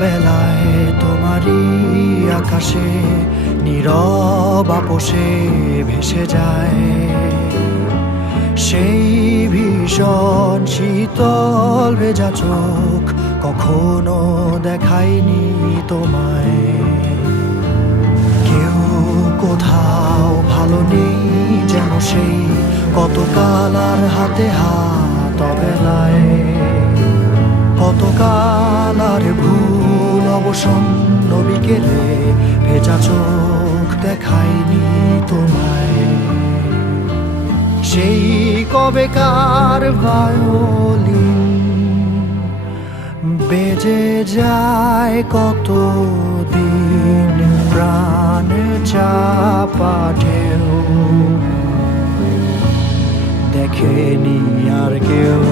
বেলায় তোমারই আকাশে নীরব আপোষে ভেসে যায় সেই ভীষণ শীতল ভেজা চোখ, কখনো দেখায়নি তোমায়। কেউ কোথাও ভালো নেই যেন সেই কতকাল আর হাতে হাত অবেলায়, কতকাল আর ভুল অবসন্ন বিকেলে ভেজা চোখ দেখায়নি তোমায়। সেই কবেকার ভায়োলিন বেজে যায় কতদিন, প্রাণ চাপা ঢেউ দেখেনি আর কেউ।